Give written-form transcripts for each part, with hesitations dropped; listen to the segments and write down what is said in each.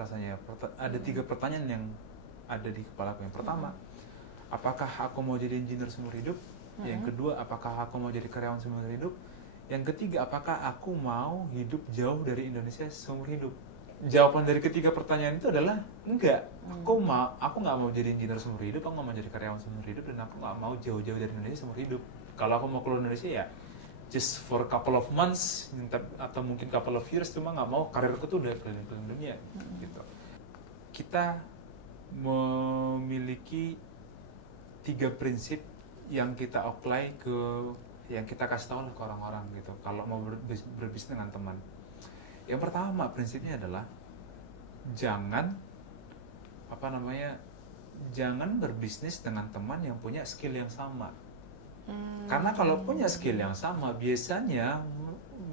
rasanya. Ada 3 pertanyaan yang ada di kepala aku. Yang pertama, apakah aku mau jadi engineer seumur hidup? Yang kedua, apakah aku mau jadi karyawan seumur hidup? Yang ketiga, apakah aku mau hidup jauh dari Indonesia seumur hidup? Jawaban dari ketiga pertanyaan itu adalah enggak. Aku nggak mau jadi engineer seumur hidup, aku nggak mau jadi karyawan seumur hidup, dan aku nggak mau jauh-jauh dari Indonesia seumur hidup. Kalau aku mau keluar Indonesia ya just for a couple of months atau mungkin couple of years, cuma nggak mau karirku tuh udah keliling-keliling dunia gitu. Kita memiliki 3 prinsip yang kita apply yang kita kasih tahu ke orang-orang gitu kalau mau berbisnis dengan teman. Yang pertama prinsipnya adalah jangan berbisnis dengan teman yang punya skill yang sama. Karena kalau punya skill yang sama biasanya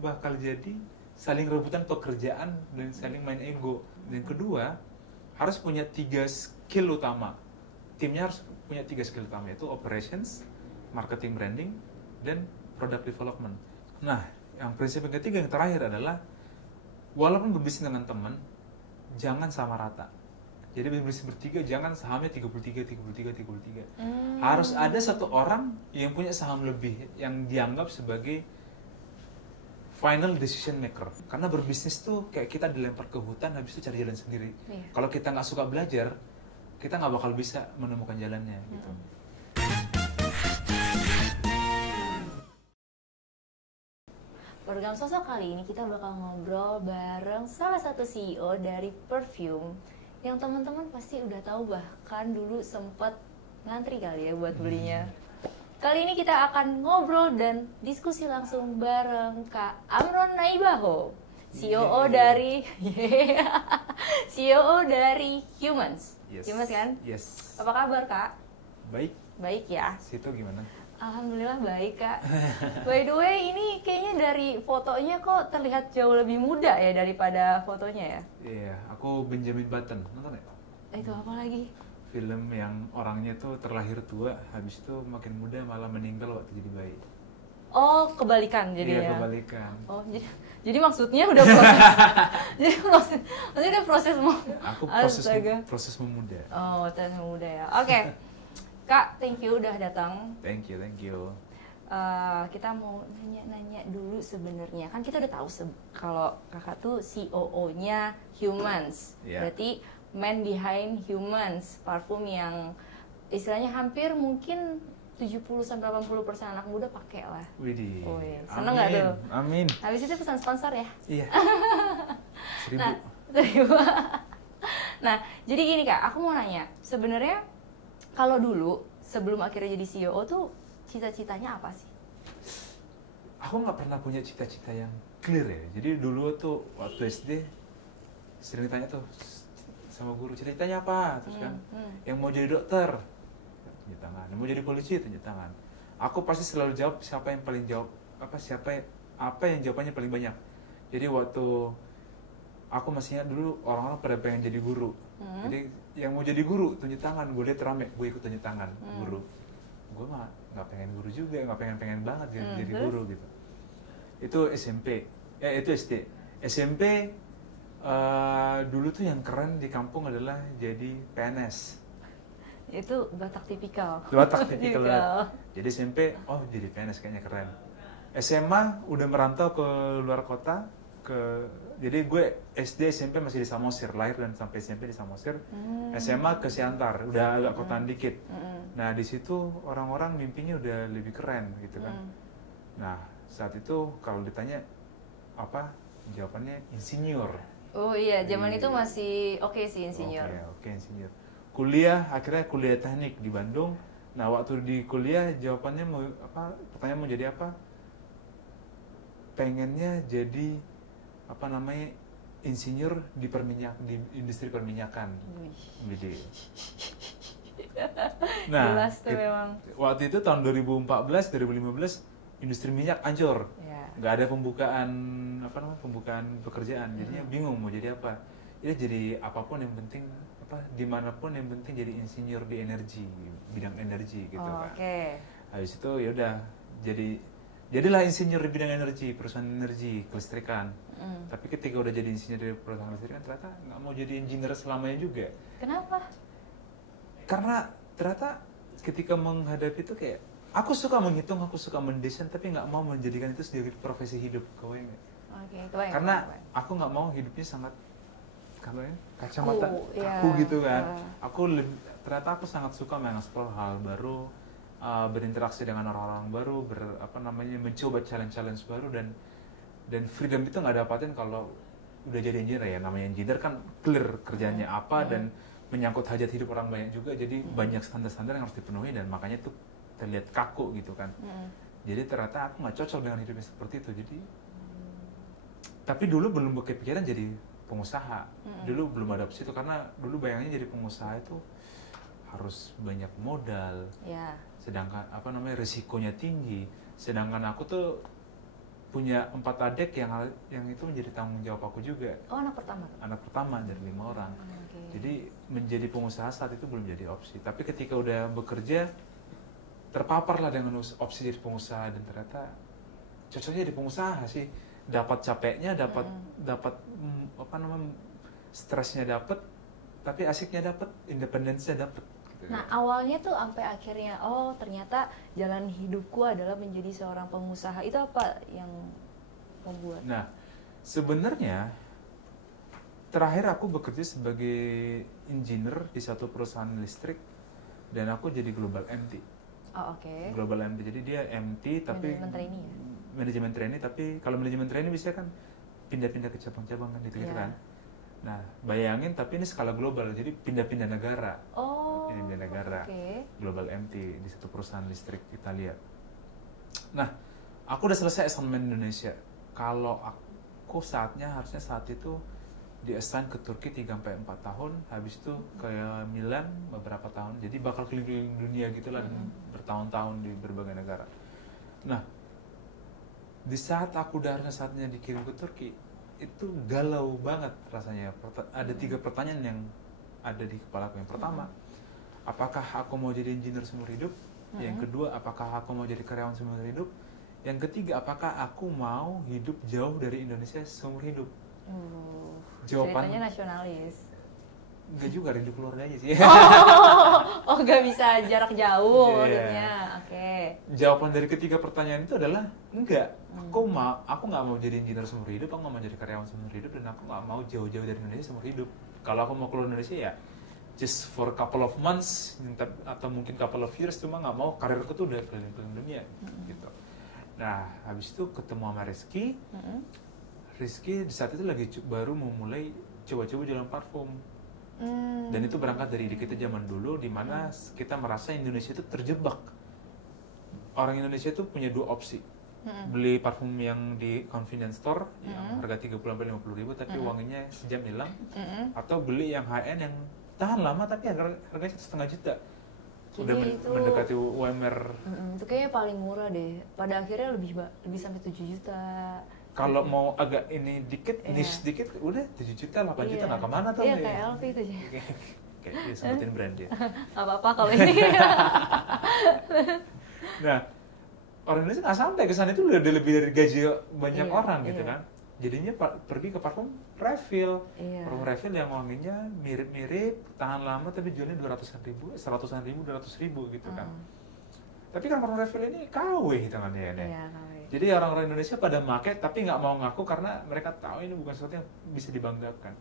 bakal jadi saling rebutan pekerjaan dan saling main ego. Dan kedua, harus punya 3 skill utama. Timnya harus punya 3 skill utama, yaitu operations, marketing branding, dan product development. Nah, yang prinsip yang ketiga yang terakhir adalah walaupun berbisnis dengan teman, jangan sama rata. Jadi berbisnis bertiga jangan sahamnya 33. Harus ada satu orang yang punya saham lebih yang dianggap sebagai final decision maker. Karena berbisnis tuh kayak kita dilempar ke hutan habis itu cari jalan sendiri. Kalau kita nggak suka belajar, kita nggak bakal bisa menemukan jalannya gitu. Program Sosok kali ini kita bakal ngobrol bareng salah satu CEO dari Perfume yang teman-teman pasti udah tahu, bahkan dulu sempat ngantri kali ya buat belinya. Kali ini kita akan ngobrol dan diskusi langsung bareng Kak Amron Naibaho, CEO dari CEO dari Humans. Humans kan? Yes. Apa kabar Kak? Baik. Baik ya. Situ gimana? Alhamdulillah baik Kak. By the way, ini kayaknya dari fotonya kok terlihat jauh lebih muda ya daripada fotonya ya? Iya, aku Benjamin Button, nonton ya? Itu apa lagi? Film yang orangnya tuh terlahir tua, habis itu makin muda malah meninggal waktu jadi bayi. Oh, kebalikan jadinya? Iya, kebalikan. Oh, jadi maksudnya udah proses. Jadi maksudnya udah proses mau. Aku proses memuda. Oh, proses memuda ya. Oke. Kak, thank you udah datang. Thank you. Kita mau nanya dulu sebenarnya. Kan kita udah tahu kalau kakak tuh COO-nya Humans. Yeah. Berarti man behind Humans, parfum yang istilahnya hampir mungkin 70-80% anak muda pakai lah. Widih. Oh, iya. Seneng nggak tuh? Amin. Habis itu pesan sponsor ya? Iya. 1000. Nah, 1000. Nah, jadi gini Kak, aku mau nanya. Sebenarnya kalau dulu sebelum akhirnya jadi CEO tuh cita-citanya apa sih? Aku nggak pernah punya cita-cita yang clear ya. Jadi dulu tuh waktu SD sering ditanya tuh sama guru, cita-citanya apa? Terus kan, yang mau jadi dokter, tunjuk tangan. Yang mau jadi polisi, tunjuk tangan. Aku pasti selalu jawab siapa yang jawabannya paling banyak. Jadi waktu aku masih ingat dulu orang-orang pada pengen jadi guru. Jadi yang mau jadi guru tunjuk tangan, gue liat rame, gue ikut tunjuk tangan guru. Gue mah nggak pengen guru juga, nggak pengen banget jadi guru gitu. Itu SMP, itu SD. SMP dulu tuh yang keren di kampung adalah jadi PNS. Itu Batak tipikal. Batak tipikal. Jadi SMP, oh jadi PNS kayaknya keren. SMA udah merantau ke luar kota. Jadi gue SD SMP masih di Samosir, lahir dan sampai SMP di Samosir. SMA ke Siantar, udah agak kotaan dikit. Nah di situ orang-orang mimpinya udah lebih keren gitu kan. Nah saat itu kalau ditanya apa, jawabannya insinyur. Oh iya, zaman itu masih oke sih insinyur. Oke, insinyur. Akhirnya kuliah teknik di Bandung. Nah waktu di kuliah jawabannya pertanyaan mau jadi apa? Pengennya jadi insinyur di industri perminyakan. Gitu. Nah, jelas tuh memang. Waktu itu tahun 2014, 2015 industri minyak hancur. Nggak ada pembukaan pekerjaan. Jadinya bingung mau jadi apa. Ya jadi apapun yang penting dimanapun yang penting jadi insinyur di bidang energi gitu kan. Habis itu ya udah jadilah insinyur di bidang energi, perusahaan energi kelistrikan. Tapi ketika udah jadi insinyur dari perusahaan listrik kan ternyata nggak mau jadi engineer selamanya juga. Kenapa? Karena ternyata ketika menghadapi itu kayak aku suka menghitung, aku suka mendesain, tapi nggak mau menjadikan itu sebagai profesi hidup. Kebayang nggak? Oke, kebayang. Karena aku nggak mau hidupnya sangat kacamata kaku ya, gitu kan. Ternyata aku sangat suka mengeksplor hal baru, berinteraksi dengan orang-orang baru, mencoba challenge baru, dan freedom itu nggak dapatin kalau udah jadi engineer ya. Namanya engineer kan clear kerjanya apa dan menyangkut hajat hidup orang banyak juga, jadi banyak standar-standar yang harus dipenuhi dan makanya tuh terlihat kaku gitu kan. Jadi ternyata aku nggak cocok dengan hidupnya seperti itu. Jadi tapi dulu belum kepikiran jadi pengusaha. Dulu belum ada opsi itu karena dulu bayangnya jadi pengusaha itu harus banyak modal. Sedangkan risikonya tinggi. Sedangkan aku tuh punya 4 adik yang itu menjadi tanggung jawab aku juga. Oh, anak pertama? Anak pertama dari 5 orang. Jadi menjadi pengusaha saat itu belum jadi opsi. Tapi ketika udah bekerja, terpapar lah dengan opsi jadi pengusaha dan ternyata cocoknya jadi pengusaha sih. Dapat capeknya, dapat stresnya dapat, tapi asiknya dapat, independensinya dapat. Gitu. Nah, awalnya tuh sampai akhirnya ternyata jalan hidupku adalah menjadi seorang pengusaha. Itu apa yang membuat? Nah, sebenarnya terakhir aku bekerja sebagai engineer di satu perusahaan listrik dan aku jadi global MT. Oh, oke. Global MT, jadi dia MT tapi manajemen trainee ya? Manajemen trainee, tapi kalau manajemen trainee biasanya kan pindah-pindah ke cabang-cabang kan gitu kan. Nah, bayangin tapi ini skala global, jadi pindah-pindah negara. Oh. Pindah negara. Global MT di satu perusahaan listrik Italia. Nah, aku udah selesai assignment Indonesia. Kalau aku harusnya saat itu di-assign ke Turki 3-4 tahun, habis itu ke Milan beberapa tahun. Jadi bakal keliling dunia gitulah bertahun-tahun di berbagai negara. Nah, di saat aku udah harusnya saatnya dikirim ke Turki, itu galau banget rasanya. Ada 3 pertanyaan yang ada di kepala aku. Yang pertama, apakah aku mau jadi engineer seumur hidup? Yang kedua, apakah aku mau jadi karyawan seumur hidup? Yang ketiga, apakah aku mau hidup jauh dari Indonesia seumur hidup? Ceritanya nasionalis. Enggak juga, rindu keluarganya sih. Oh, nggak bisa jarak jauh maksudnya. Oke. Jawaban dari ketiga pertanyaan itu adalah enggak. Aku nggak mau jadi engineer seumur hidup, aku nggak mau jadi karyawan seumur hidup, dan aku nggak mau jauh-jauh dari Indonesia seumur hidup. Kalau aku mau keluar Indonesia ya just for a couple of months atau mungkin couple of years, cuma nggak mau karirku tuh udah keliling-keliling dunia gitu. Nah, habis itu ketemu sama Rizky. Rizky di saat itu lagi baru mau mulai coba-coba jualan parfum. Dan itu berangkat dari ide kita zaman dulu, di mana kita merasa Indonesia itu terjebak. Orang Indonesia itu punya 2 opsi. Beli parfum yang di convenience store yang harga 30-50 ribu tapi wanginya sejam hilang, atau beli yang high-end yang tahan lama tapi harganya 1,5 juta. Udah mendekati UMR. Itu kayaknya paling murah deh. Pada akhirnya lebih sampai 7 juta. Kalau mau agak ini dikit, niche dikit, udah 7 juta, 8 juta nggak kemana tuh. Iya, kayak LV itu aja. Kayak dia sebutin brand dia. Nggak apa-apa kalau ini. Nah, orang Indonesia nggak sampai ke sana, itu udah lebih dari gaji banyak orang gitu kan. Jadinya pergi ke parfum refill. Parfum refill yang wanginya mirip-mirip, tahan lama tapi jualnya 200-an ribu, 100-an ribu, 200 ribu gitu kan. Tapi kan parfum refill ini KW hitungannya ya. Iya, KW. Jadi orang-orang Indonesia pada make tapi nggak mau ngaku karena mereka tahu ini bukan sesuatu yang bisa dibanggakan.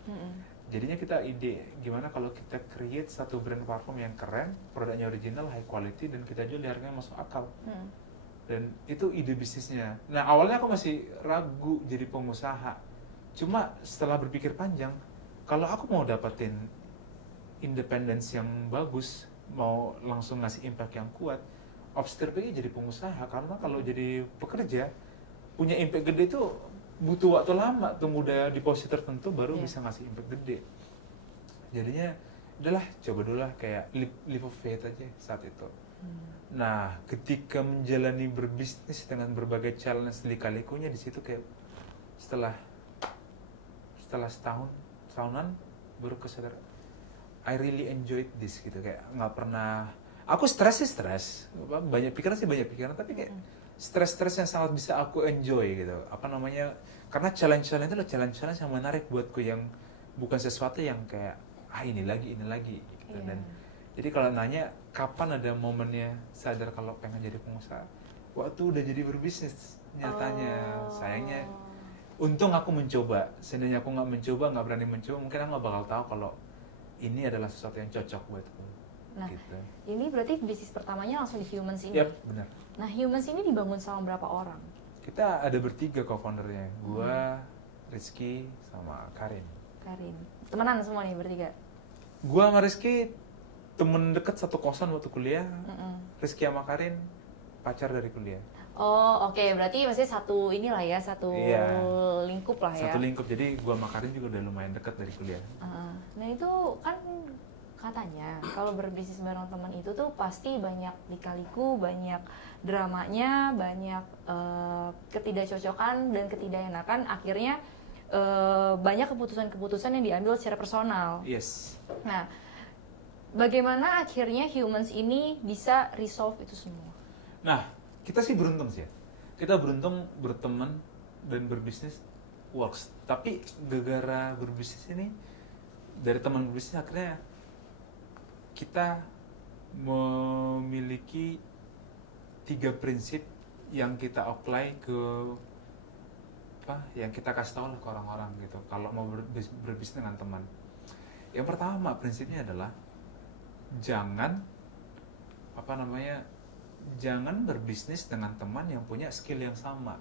Jadinya kita ide gimana kalau kita create satu brand parfum yang keren, produknya original, high quality, dan kita jual di harga yang masuk akal. Dan itu ide bisnisnya. Nah, awalnya aku masih ragu jadi pengusaha. Cuma setelah berpikir panjang, kalau aku mau dapetin independence yang bagus, mau langsung ngasih impact yang kuat, opsi terbaiknya jadi pengusaha. Karena kalau jadi pekerja, punya impact gede itu butuh waktu lama, tunggu udah di posisi tertentu baru bisa ngasih impact gede. Jadinya udahlah, coba dulu lah, kayak leap of faith aja saat itu. Nah, ketika menjalani berbisnis dengan berbagai challenge lika-likunya, di situ kayak setelah setahunan baru kesadar I really enjoyed this gitu. Kayak nggak pernah, aku stres, banyak pikiran, tapi kayak stres-stres yang sangat bisa aku enjoy gitu. Apa namanya? Karena challenge-challenge itu adalah challenge-challenge yang menarik buatku, yang bukan sesuatu yang kayak ini lagi gitu. Dan jadi kalau nanya kapan ada momennya sadar kalau pengen jadi pengusaha, waktu udah jadi berbisnis nyatanya. Sayangnya untung aku mencoba. Seandainya aku nggak mencoba, nggak berani mencoba, mungkin aku nggak bakal tahu kalau ini adalah sesuatu yang cocok buatku. Nah, gitu. Ini berarti bisnis pertamanya langsung di Humans ini? Yap, benar. Nah, Humans ini dibangun sama berapa orang? Kita ada bertiga co-foundernya. Gua, Rizky, sama Karin. Temenan semua nih bertiga? Gua sama Rizky temen deket satu kosan waktu kuliah. Rizky sama Karin pacar dari kuliah. Oh, oke. Berarti maksudnya satu inilah ya, satu lingkup lah ya. Satu lingkup. Jadi gua sama Karin juga udah lumayan deket dari kuliah. Nah, itu kan katanya kalau berbisnis bareng teman itu tuh pasti banyak lika-liku, banyak dramanya, banyak ketidakcocokan dan ketidakenakan. Akhirnya banyak keputusan-keputusan yang diambil secara personal. Yes. Nah, bagaimana akhirnya Humans ini bisa resolve itu semua? Nah, kita sih beruntung sih ya. Kita beruntung berteman dan berbisnis works. Tapi gara-gara berbisnis ini, dari teman berbisnis akhirnya kita memiliki 3 prinsip yang kita apply ke yang kita kasih tahu ke orang-orang gitu kalau mau berbisnis dengan teman. Yang pertama prinsipnya adalah jangan berbisnis dengan teman yang punya skill yang sama.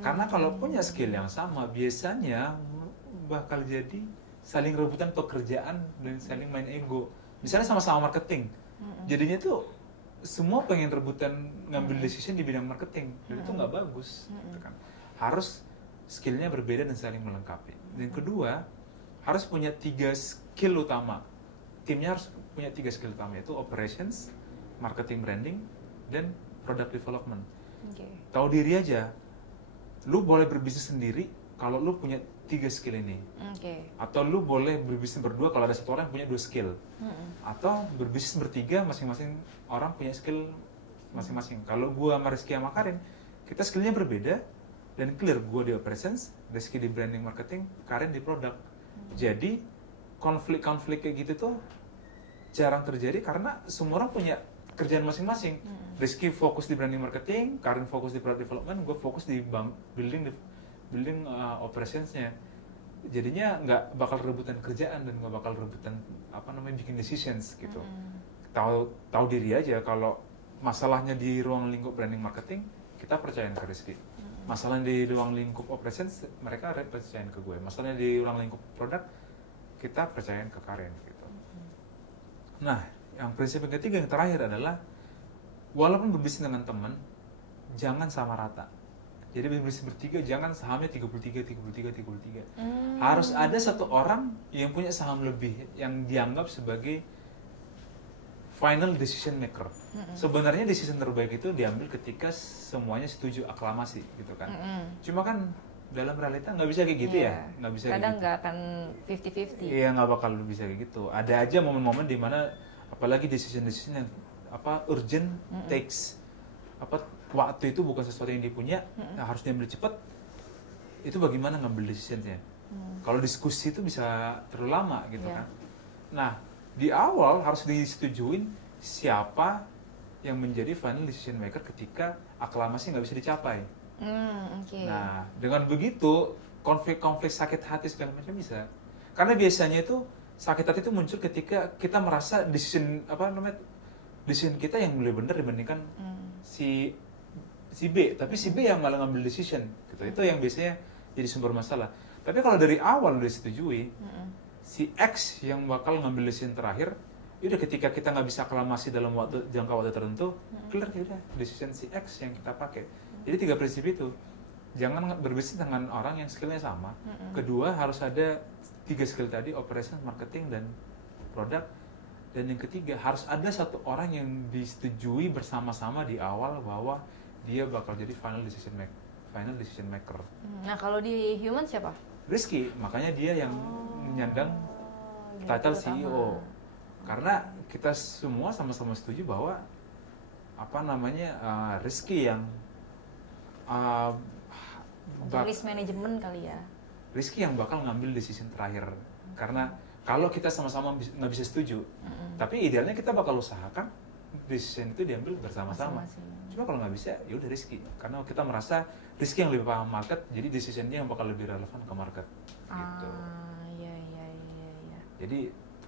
Karena kalau punya skill yang sama biasanya bakal jadi saling rebutan pekerjaan dan saling main ego. Misalnya sama-sama marketing, jadinya tuh semua pengen rebutan ngambil decision di bidang marketing, dan itu nggak bagus. Gitu kan. Harus skillnya berbeda dan saling melengkapi. Dan kedua, harus punya 3 skill utama. Timnya harus punya 3 skill utama, yaitu operations, marketing branding, dan product development. Tahu diri aja, lu boleh berbisnis sendiri kalau lu punya 3 skill ini. Atau lu boleh berbisnis berdua kalau ada satu orang yang punya 2 skill. Atau berbisnis bertiga, masing-masing orang punya skill masing-masing. Kalau gua sama Rizky sama Karin, kita skillnya berbeda dan clear. Gua di operations, Rizky di branding marketing, Karin di product. Jadi konflik-konflik kayak gitu tuh jarang terjadi karena semua orang punya kerjaan masing-masing. Rizky fokus di branding marketing, Karin fokus di product development, gue fokus di building operationsnya. Jadinya nggak bakal rebutan kerjaan dan nggak bakal rebutan bikin decisions gitu. Tahu diri aja kalau masalahnya di ruang lingkup branding marketing, kita percayain ke Rizky. Masalahnya di ruang lingkup operations, mereka percayain ke gue. Masalahnya di ruang lingkup produk, kita percayain ke Karin gitu. Nah, yang prinsip yang ketiga, yang terakhir adalah walaupun berbisnis dengan teman, jangan sama rata. Jadi berbisnis bertiga, jangan sahamnya 33. Harus ada satu orang yang punya saham lebih, yang dianggap sebagai final decision maker. Sebenarnya decision terbaik itu diambil ketika semuanya setuju, aklamasi gitu kan. Cuma kan dalam realita nggak bisa kayak gitu ya, nggak bisa. Kadang nggak akan 50-50. Iya, nggak bakal bisa kayak gitu. Ada aja momen-momen di mana apalagi decision yang urgent takes waktu itu bukan sesuatu yang dipunya, harus diambil cepat. Itu bagaimana ngambil decisionnya? Kalau diskusi itu bisa terlalu lama gitu kan. Nah, di awal harus disetujuin siapa yang menjadi final decision maker ketika aklamasi nggak bisa dicapai. Nah, dengan begitu konflik-konflik sakit hati segala macam bisa. Karena biasanya itu sakit hati itu muncul ketika kita merasa decision kita yang lebih benar dibandingkan si B, tapi si B yang malah ngambil decision gitu. Itu yang biasanya jadi sumber masalah. Tapi kalau dari awal udah disetujui, si X yang bakal ngambil decision terakhir, udah ketika kita nggak bisa aklamasi dalam jangka waktu tertentu, clear udah decision si X yang kita pakai. Jadi 3 prinsip itu. Jangan berbisnis dengan orang yang skillnya sama. Kedua, harus ada 3 skill tadi, operation, marketing, dan produk. Dan yang ketiga, harus ada satu orang yang disetujui bersama-sama di awal bahwa dia bakal jadi final decision maker. Nah, kalau di Human siapa? Rizky, makanya dia yang menyandang title CEO. Karena kita semua sama-sama setuju bahwa Rizky yang risk management kali ya. Rizky yang bakal ngambil decision terakhir, karena kalau kita sama-sama nggak bisa setuju, tapi idealnya kita bakal usahakan decision itu diambil bersama-sama. Cuma kalau nggak bisa, ya udah Rizky, karena kita merasa Rizky yang lebih paham market, jadi decisionnya yang bakal lebih relevan ke market. Gitu. Iya. Jadi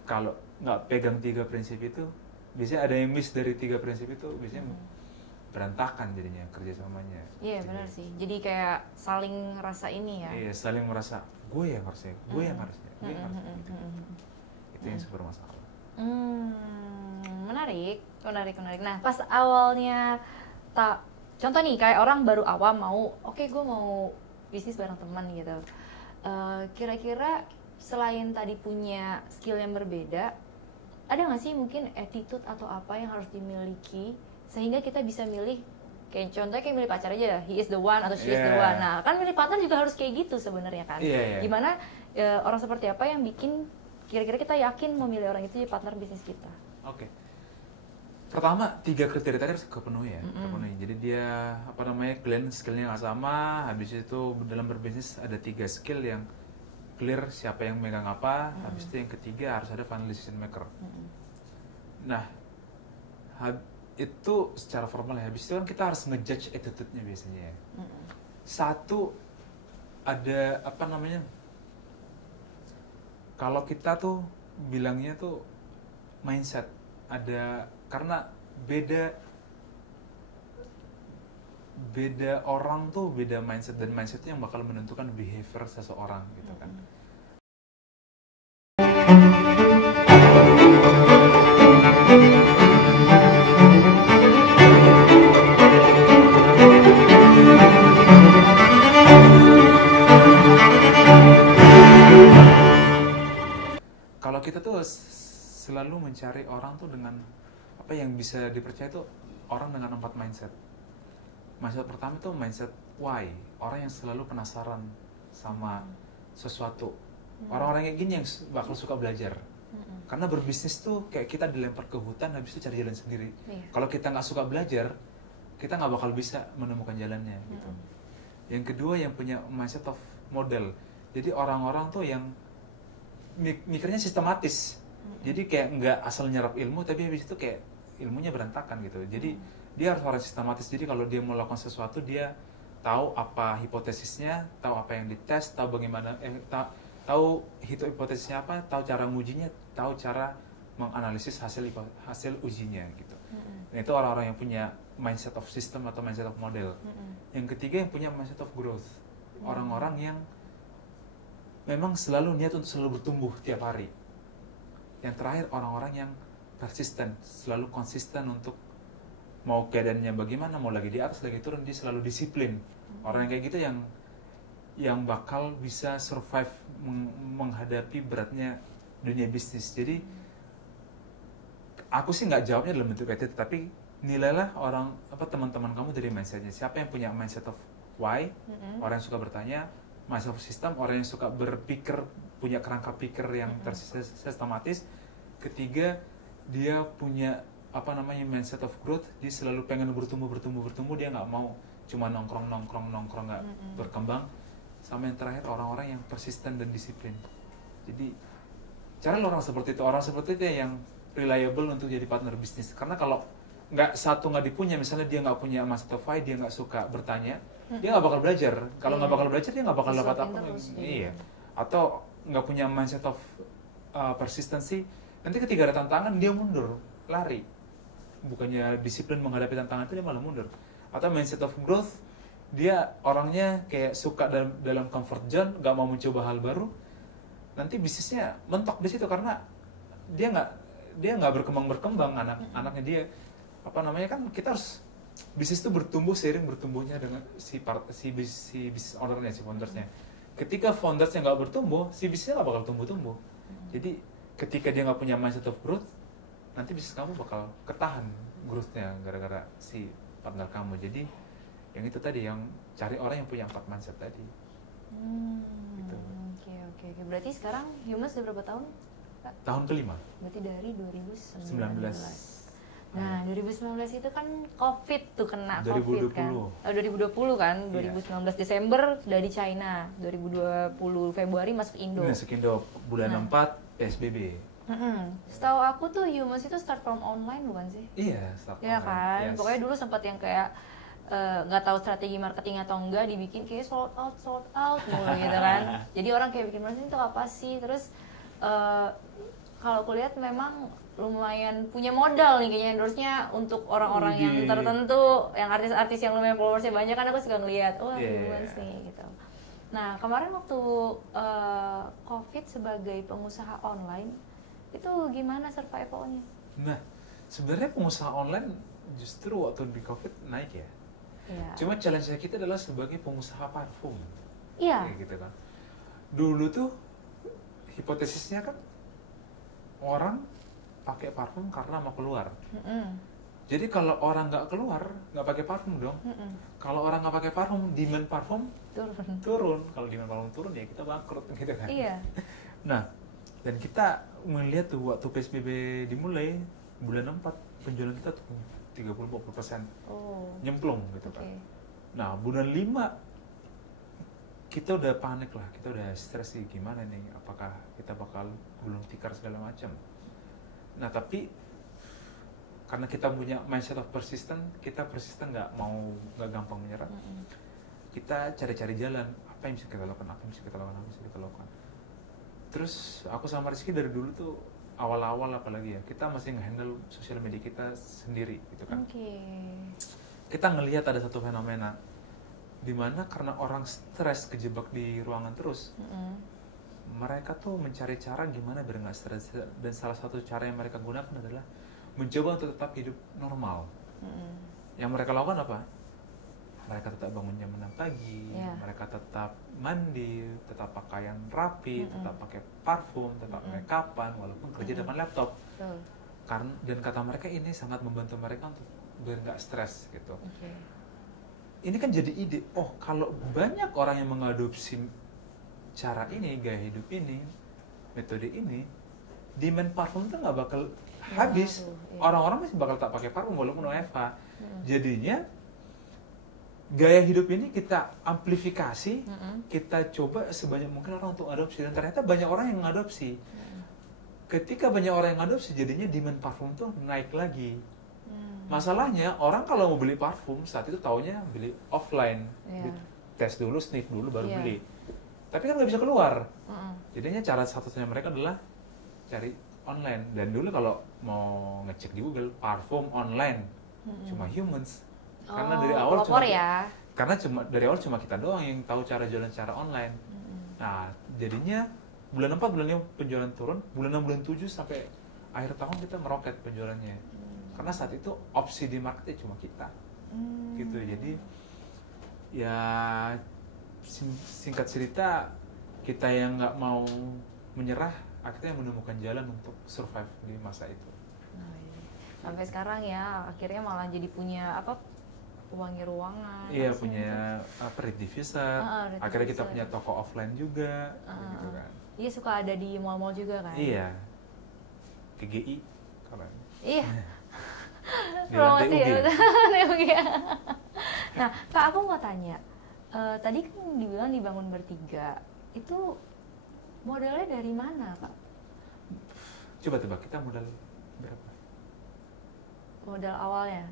kalau nggak pegang 3 prinsip itu, biasanya ada yang miss dari 3 prinsip itu, biasanya berantakan jadinya kerjasamanya. Iya benar sih. Jadi kayak saling rasa ini ya. Iya, saling merasa gue yang harusnya. Gitu. Itu yang super masalah. Menarik. Nah, pas awalnya contoh nih kayak orang baru awam mau, oke, gue mau bisnis bareng teman gitu. Kira-kira selain tadi punya skill yang berbeda, ada nggak sih mungkin attitude atau apa yang harus dimiliki sehingga kita bisa milih, kayak contohnya kayak milih pacar aja, he is the one atau she is the one. Nah, kan milih partner juga harus kayak gitu sebenarnya kan. Gimana orang seperti apa yang bikin kira-kira kita yakin memilih orang itu jadi partner bisnis kita? Oke. Pertama, 3 kriteria tadi harus kepenuhi ya. Jadi dia kalian skillnya nggak sama. Habis itu dalam berbisnis ada 3 skill yang clear siapa yang megang apa. Habis itu yang ketiga harus ada final decision maker. Nah, itu secara formal ya. Habis itu kan kita harus ngejudge attitude-nya biasanya ya. Satu, ada kalau kita tuh bilangnya tuh mindset. Ada, karena beda orang tuh beda mindset, dan mindsetnya yang bakal menentukan behavior seseorang gitu kan. Kalau kita tuh selalu mencari orang tuh dengan apa yang bisa dipercaya tuh orang dengan 4 mindset. Mindset pertama tuh mindset why, orang yang selalu penasaran sama sesuatu. Orang-orang kayak gini yang bakal suka belajar. Karena berbisnis tuh kayak kita dilempar ke hutan, habis itu cari jalan sendiri. Kalau kita nggak suka belajar, kita nggak bakal bisa menemukan jalannya gitu. Yang kedua yang punya mindset of model. Jadi orang-orang tuh yang mikirnya sistematis. Jadi kayak nggak asal nyerap ilmu, tapi habis itu kayak ilmunya berantakan gitu. Jadi dia harus orang sistematis. Jadi kalau dia mau melakukan sesuatu, dia tahu apa hipotesisnya, tahu apa yang dites, tahu bagaimana, tahu hipotesisnya apa, tahu cara ngujinya, tahu cara menganalisis hasil ujinya gitu. Nah, itu orang-orang yang punya mindset of system atau mindset of model. Yang ketiga yang punya mindset of growth. Orang-orang yang memang selalu niat untuk selalu bertumbuh tiap hari. Yang terakhir orang-orang yang persisten, selalu konsisten untuk mau keadaannya bagaimana, mau lagi di atas, lagi turun, dia selalu disiplin. Orang yang kayak gitu yang bakal bisa survive menghadapi beratnya dunia bisnis. Jadi aku sih nggak jawabnya dalam bentuk attitude, tapi nilailah teman-teman kamu dari mindsetnya. Siapa yang punya mindset of why, orang yang suka bertanya, mindset of system, orang yang suka berpikir, punya kerangka pikir yang sistematis. Ketiga, dia punya mindset of growth, dia selalu pengen bertumbuh, dia nggak mau cuma nongkrong nggak berkembang. Sama yang terakhir orang-orang yang persisten dan disiplin. Jadi cari orang seperti itu yang reliable untuk jadi partner bisnis. Karena kalau nggak dipunya, misalnya dia nggak punya mindset of why, dia nggak suka bertanya, dia nggak bakal belajar. Kalau nggak bakal belajar, dia nggak bakal dapat apa. Iya. Atau nggak punya mindset of persistency, nanti ketika ada tantangan dia mundur, lari. Bukannya disiplin menghadapi tantangan itu, dia malah mundur. Atau mindset of growth, dia orangnya kayak suka dalam comfort zone, nggak mau mencoba hal baru, nanti bisnisnya mentok di situ karena dia nggak berkembang anaknya dia kan kita harus bisnis itu bertumbuh seiring bertumbuhnya dengan si bisnis ownernya, si foundersnya. Ketika foundersnya nggak bertumbuh, si bisnisnya nggak bakal tumbuh. Jadi ketika dia nggak punya mindset of growth, nanti bisnis kamu bakal ketahan growth-nya gara-gara si partner kamu. Jadi yang itu tadi, yang cari orang yang punya 4 mindset tadi. Gitu. Oke. Berarti sekarang Humas udah berapa tahun? Tahun kelima. Berarti dari 2019. Nah, 2019 itu kan COVID tuh, kena 2020. COVID kan. 2020 kan, 2019 Desember dari China, 2020 Februari masuk Indo. Masuk Indo, bulan 4 PSBB. Setahu aku tuh Humans itu start from online bukan sih? Iya, start Iya online. kan, Yes. pokoknya dulu sempat yang kayak nggak tahu strategi marketing atau enggak, dibikin kayak sold out mulu gitu kan. Jadi orang kayak bikin marketing itu apa sih? Terus kalau aku lihat memang lumayan punya modal nih kayaknya endorse-nya untuk orang-orang yang tertentu, yang artis-artis yang lumayan followersnya banyak kan, aku suka ngeliat, oh Humans nih gitu. Nah kemarin waktu COVID sebagai pengusaha online itu gimana survival-nya? Nah, sebenarnya pengusaha online justru waktu di COVID naik ya. Iya. Cuma challenge kita adalah sebagai pengusaha parfum. Iya. Kayak gitu kan. Dulu tuh hipotesisnya kan orang pakai parfum karena mau keluar. Jadi kalau orang nggak keluar, nggak pakai parfum dong. Kalau orang nggak pakai parfum, demand parfum turun. Kalau demand parfum turun ya kita bangkrut gitu kan. Iya. Nah, dan kita melihat tuh waktu PSBB dimulai bulan 4 penjualan kita tuh 30-40% nyemplung gitu kan. Nah, bulan 5 kita udah panik lah, kita udah stres sih, gimana nih, apakah kita bakal gulung tikar segala macam. Nah, tapi karena kita punya mindset of persistent, kita persisten, nggak gampang menyerah. Kita cari-cari jalan, apa yang bisa kita lakukan, apa yang bisa kita lakukan. Terus aku sama Rizky dari dulu tuh awal-awal apalagi ya, kita masih nge-handle sosial media kita sendiri gitu kan. Kita ngelihat ada satu fenomena dimana karena orang stres, kejebak di ruangan terus, mereka tuh mencari cara gimana biar nggak stres, dan salah satu cara yang mereka gunakan adalah mencoba untuk tetap hidup normal. Yang mereka lakukan apa? Mereka tetap bangun jam 6 pagi, mereka tetap mandi, tetap pakaian rapi, tetap pakai parfum, tetap make upan walaupun kerja depan laptop. Karena, dan kata mereka ini sangat membantu mereka untuk biar nggak stres gitu. Ini kan jadi ide, oh kalau banyak orang yang mengadopsi cara ini, gaya hidup ini, metode ini, demand parfum tuh nggak bakal habis. Orang-orang masih bakal tak pakai parfum walaupun WFH. Jadinya gaya hidup ini kita amplifikasi, kita coba sebanyak mungkin orang untuk adopsi, dan ternyata banyak orang yang ngadopsi. Ketika banyak orang yang ngadopsi, jadinya demand parfum tuh naik lagi. Masalahnya orang kalau mau beli parfum saat itu taunya beli offline, tes dulu, sniff dulu baru beli. Tapi kan nggak bisa keluar. Jadinya cara satu-satunya mereka adalah cari online. Dan dulu kalau mau ngecek di Google parfum online cuma Humans. Karena dari awal cuma kita doang yang tahu cara jualan secara online. Nah, jadinya bulan 4 bulan 5 penjualan turun, bulan 6 bulan 7 sampai akhir tahun kita meroket penjualannya. Karena saat itu opsi di marketnya cuma kita. Gitu. Jadi ya singkat cerita, kita yang nggak mau menyerah akhirnya menemukan jalan untuk survive di masa itu. Sampai sekarang ya, akhirnya malah jadi punya wangi ruangan. Iya, punya read diffuser. Akhirnya kita punya toko offline juga, gitu kan. Iya, suka ada di mall-mall juga kan. Iya. KGI kalau. Iya. Di lantai UG. Nah, Kak, aku mau tanya. Tadi kan dibilang dibangun bertiga. Itu modalnya dari mana, Kak? Coba tebak, kita modal berapa? Modal awalnya?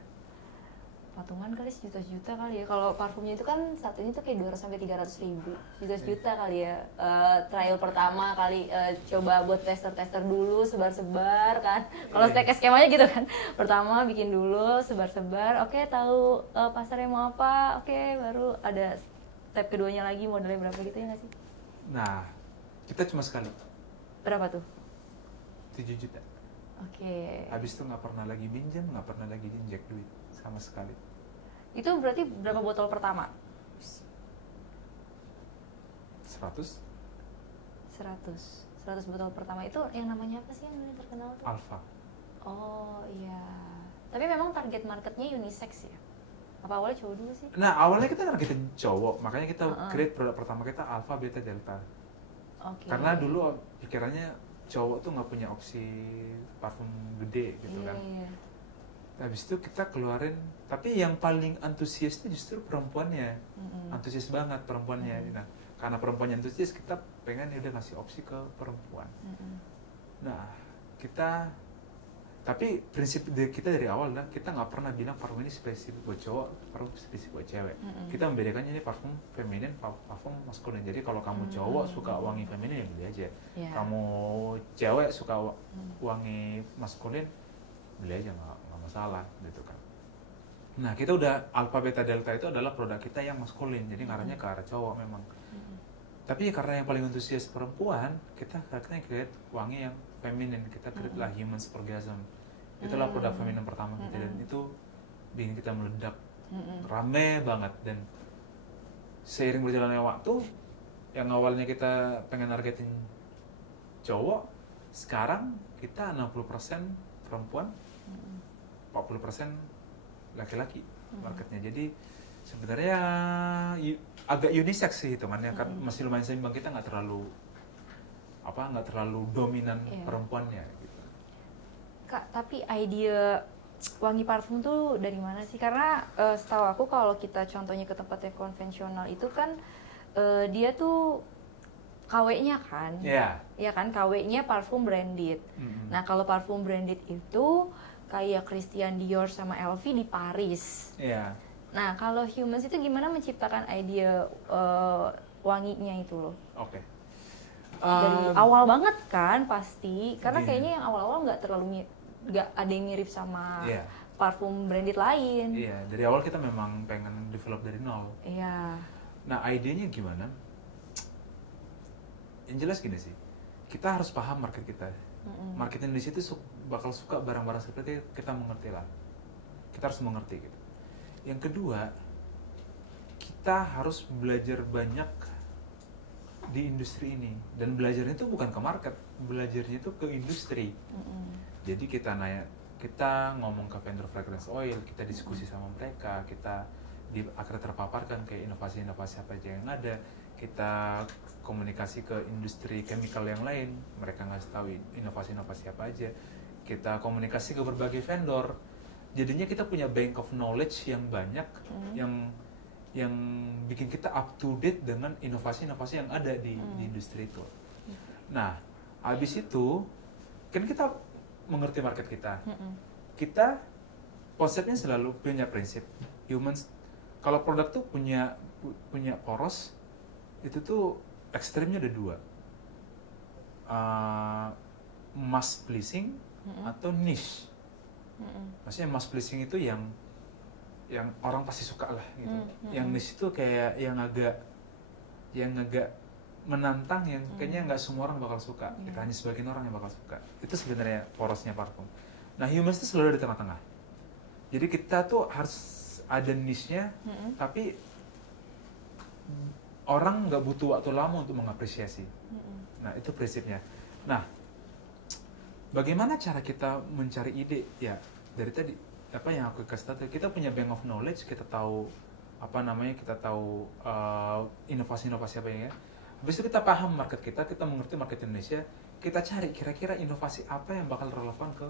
Patungan kali, sejuta-juta kali ya. Kalau parfumnya itu kan satunya tuh kayak 200-300 ribu, juta kali ya. Trial pertama kali, coba buat tester dulu, sebar-sebar kan. Kalau skemanya gitu kan, pertama bikin dulu, sebar-sebar, oke, tahu pasarnya mau apa, oke, baru ada step keduanya lagi, modalnya berapa gitu ya nggak sih? Nah, kita cuma sekali. Berapa tuh? 7 juta. Oke. Habis itu nggak pernah lagi pinjam, nggak pernah lagi injek duit sama sekali. Itu berarti berapa botol pertama? 100 botol pertama itu yang namanya apa sih yang terkenal tuh? Alpha. Oh iya. Tapi memang target marketnya unisex ya? Apa awalnya cowok dulu sih? Nah, awalnya kita targetin cowok, makanya kita create produk pertama kita Alpha, Beta, Delta. Karena dulu pikirannya cowok tuh nggak punya opsi parfum gede gitu kan. Habis itu kita keluarin, tapi yang paling antusias itu justru perempuannya. Antusias banget perempuannya. Nah, karena perempuannya antusias, kita pengen ya udah ngasih opsi ke perempuan. Nah, tapi prinsip kita dari awal adalah kita nggak pernah bilang parfum ini spesifik buat cowok, parfum spesifik buat cewek. Kita membedakannya ini parfum feminin, parfum maskulin. Jadi kalau kamu cowok suka wangi feminin ya beli aja. Kamu cewek suka wangi maskulin, beli aja, nggak masalah gitu kan. Nah, kita udah alpha beta delta itu adalah produk kita yang maskulin, jadi ngarahnya ke arah cowok memang. Tapi karena yang paling antusias perempuan, kita create wangi yang feminin, kita create lah Humans Orgasm. Itulah produk feminin pertama kita, dan itu bikin kita meledak, rame banget. Dan seiring berjalannya waktu, yang awalnya kita pengen targetin cowok, sekarang kita 60% perempuan, 40% laki-laki marketnya. Jadi sebenarnya agak unisex sih hitungannya, kan masih lumayan seimbang, kita nggak terlalu dominan perempuannya gitu. Kak, tapi ide wangi parfum tuh dari mana sih? Karena setahu aku kalau kita contohnya ke tempat yang konvensional itu kan dia tuh KW-nya kan, ya kan, KW-nya parfum branded. Nah, kalau parfum branded itu kayak Christian Dior sama LV di Paris. Nah, kalau Humans itu gimana menciptakan ide wanginya itu loh? Dari awal banget kan pasti, karena kayaknya yang awal-awal nggak ada yang mirip sama parfum branded lain. Dari awal kita memang pengen develop dari nol. Nah, idenya gimana? Yang jelas gini sih, kita harus paham market kita. Market Indonesia itu bakal suka barang-barang seperti kita mengerti lah. Kita harus mengerti gitu. Yang kedua, kita harus belajar banyak di industri ini, dan belajarnya itu bukan ke market, belajarnya itu ke industri. Jadi kita ngomong ke vendor fragrance oil, kita diskusi sama mereka, kita akhirnya terpaparkan kayak inovasi-inovasi apa aja yang ada, kita komunikasi ke industri chemical yang lain, mereka ngasih tahu inovasi-inovasi apa aja, kita komunikasi ke berbagai vendor, jadinya kita punya bank of knowledge yang banyak, yang bikin kita up to date dengan inovasi-inovasi yang ada di industri itu. Nah, habis itu kan kita mengerti market kita. Kita konsepnya selalu punya prinsip humans. Kalau produk tuh punya poros, itu tuh ekstrimnya ada dua, mass pleasing atau niche. Maksudnya mass pleasing itu yang orang pasti suka lah gitu. Yang niche itu kayak yang agak menantang, yang kayaknya nggak semua orang bakal suka. Kita hanya sebagian orang yang bakal suka. Itu sebenarnya porosnya parfum. Nah, Humans itu selalu di tengah-tengah. Jadi kita tuh harus ada niche-nya, tapi orang nggak butuh waktu lama untuk mengapresiasi. Nah, itu prinsipnya. Nah, bagaimana cara kita mencari ide? Ya, dari tadi apa yang aku kasih tahu, kita punya bank of knowledge, kita tahu kita tahu inovasi-inovasi apa ya. Habis itu kita paham market kita mengerti market Indonesia, kita cari kira-kira inovasi apa yang bakal relevan ke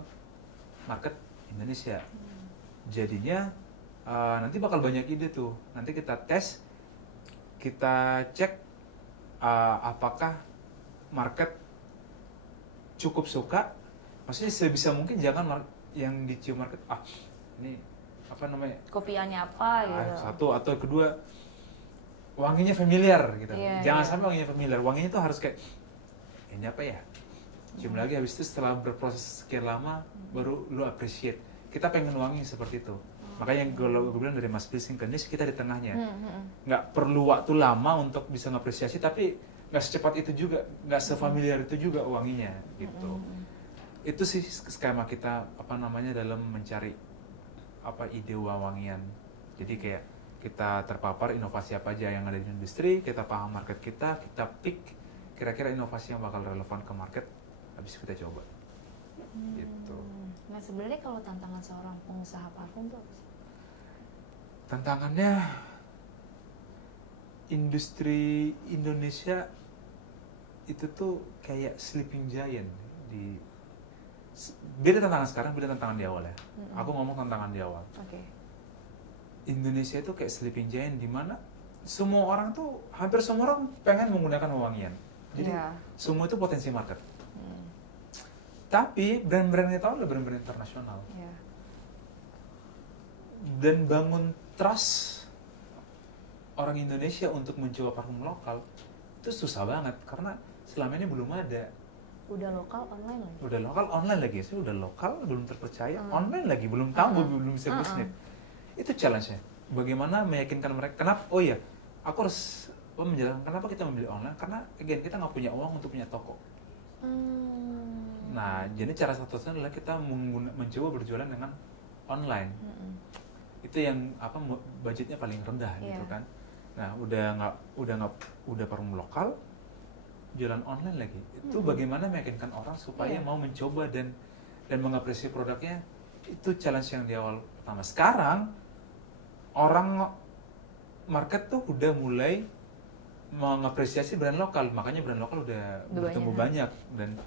market Indonesia. Jadinya nanti bakal banyak ide tuh. Nanti kita tes, kita cek apakah market cukup suka. Maksudnya sebisa mungkin jangan yang dicium market, ini apa namanya, kopiannya apa gitu. Satu, atau kedua wanginya familiar gitu. Jangan sampai wanginya familiar. Wanginya tuh harus kayak ini apa ya? Cium lagi, habis itu setelah berproses sekian lama baru lu appreciate. Kita pengen wangi seperti itu. Makanya kalau gue bilang dari mass pleasing ke niche, kita di tengahnya. Nggak perlu waktu lama untuk bisa ngapresiasi, tapi nggak secepat itu juga, nggak sefamiliar itu juga wanginya gitu. Itu sih skema kita dalam mencari ide wangian. Jadi kayak kita terpapar inovasi apa aja yang ada di industri, kita paham market kita pick kira-kira inovasi yang bakal relevan ke market, habis kita coba. Gitu. Nah, sebenarnya kalau tantangan seorang pengusaha parfum itu apa sih? Tantangannya, industri Indonesia itu tuh kayak sleeping giant beda tantangan sekarang, beda tantangan di awal ya. Aku ngomong tantangan di awal. Oke. Indonesia itu kayak sleeping giant di mana semua orang tuh, hampir semua orang pengen menggunakan wewangian. Jadi semua itu potensi market. Tapi brand-brand itu adalah brand-brand internasional. Dan bangun trust orang Indonesia untuk mencoba parfum lokal itu susah banget karena selama ini belum ada. Udah lokal online lagi. Udah lokal online lagi sih, udah lokal belum terpercaya, online lagi belum tahu, belum bisa bisnis. Itu challenge-nya. Bagaimana meyakinkan mereka? Kenapa? Oh iya, aku harus menjelaskan kenapa kita memilih online karena again kita nggak punya uang untuk punya toko. Nah, jadi cara satu-satunya adalah kita mencoba berjualan dengan online. Itu yang budgetnya paling rendah gitu kan. Nah, udah parfum lokal, jualan online lagi. Itu bagaimana meyakinkan orang supaya mau mencoba dan mengapresiasi produknya, itu challenge yang di awal pertama. Sekarang orang market tuh udah mulai mengapresiasi brand lokal, makanya brand lokal udah bertumbuh banyak. Dan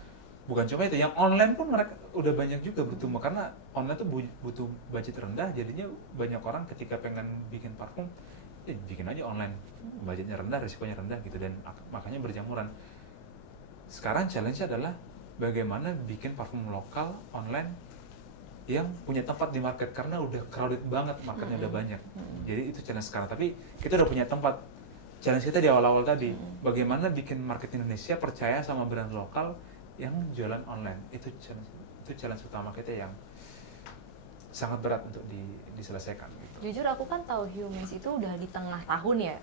bukan cuma itu, yang online pun mereka udah banyak juga bertumbuh karena online tuh butuh budget rendah, jadinya banyak orang ketika pengen bikin parfum bikin aja online, budgetnya rendah, risikonya rendah gitu, dan makanya berjamuran. Sekarang challenge-nya adalah bagaimana bikin parfum lokal online yang punya tempat di market karena udah crowded banget, marketnya udah banyak. Jadi itu challenge sekarang, tapi kita udah punya tempat. Challenge kita di awal-awal tadi, bagaimana bikin market Indonesia percaya sama brand lokal yang jualan online. Itu challenge utama kita yang sangat berat untuk diselesaikan gitu. Jujur aku kan tahu Humans itu udah di tengah tahun ya,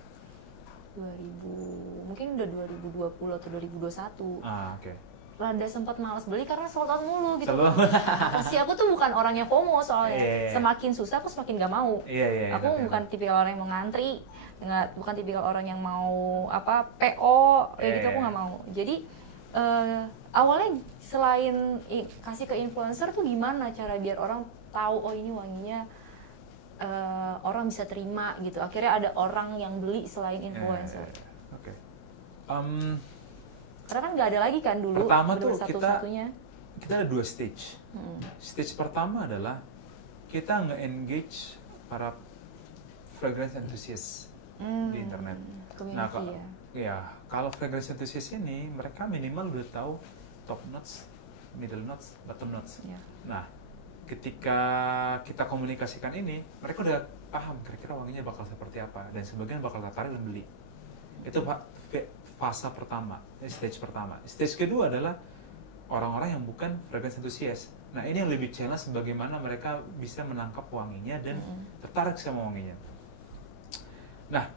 mungkin udah 2020 atau 2021. Oke. Rada sempat malas beli karena sold out mulu gitu. Pasti aku tuh bukan orangnya FOMO soalnya. Semakin susah aku semakin gak mau. Aku bukan tipikal orang yang mau ngantri, bukan tipikal orang yang mau PO kayak gitu, aku nggak mau. Jadi awalnya selain kasih ke influencer tuh gimana cara biar orang tahu oh ini wanginya orang bisa terima gitu. Akhirnya ada orang yang beli selain influencer. Oke. Karena kan nggak ada lagi kan dulu. Pertama tuh kita ada 2 stage. Stage pertama adalah kita nge-engage para fragrance enthusiast di internet. Nah, kalau fragrance enthusiast ini mereka minimal udah tahu top notes, middle notes, bottom notes. Nah, ketika kita komunikasikan ini, mereka udah paham kira-kira wanginya bakal seperti apa, dan sebagian bakal tertarik dan beli. Itu fase pertama, stage pertama. Stage kedua adalah orang-orang yang bukan fragrance enthusiast. Nah, ini yang lebih challenge bagaimana mereka bisa menangkap wanginya dan tertarik sama wanginya. Nah,